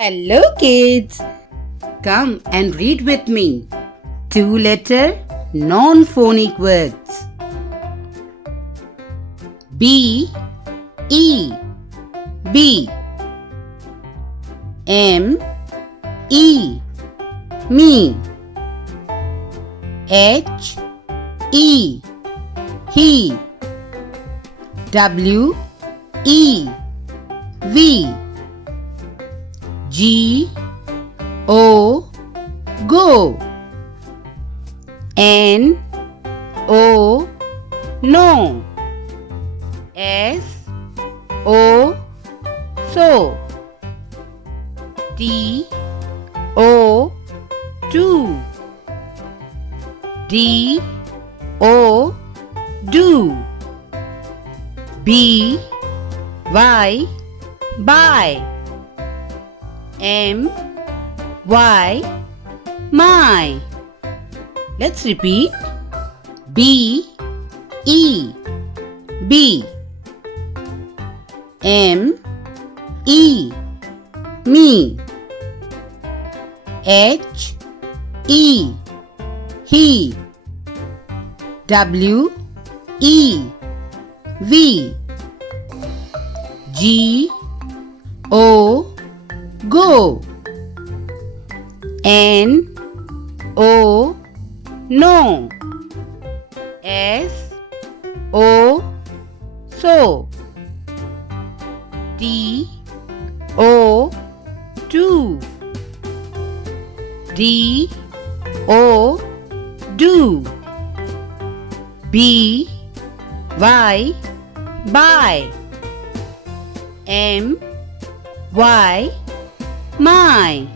Hello kids! Come and read with me. Two-letter non-phonic words. B, E, B. M, E, me. H, E, he. W, E, we. G, O, go. N, O, no. S, O, so. T, O, to. D, O, do. B, Y, buy. M, Y, my. Let's repeat. B, E, B. M, E, me. H, E, he. W, E, we. G, O, go. N, O, no. S, O, so. T, O, to. D, O, do. B, Y, buy. M, Y, my.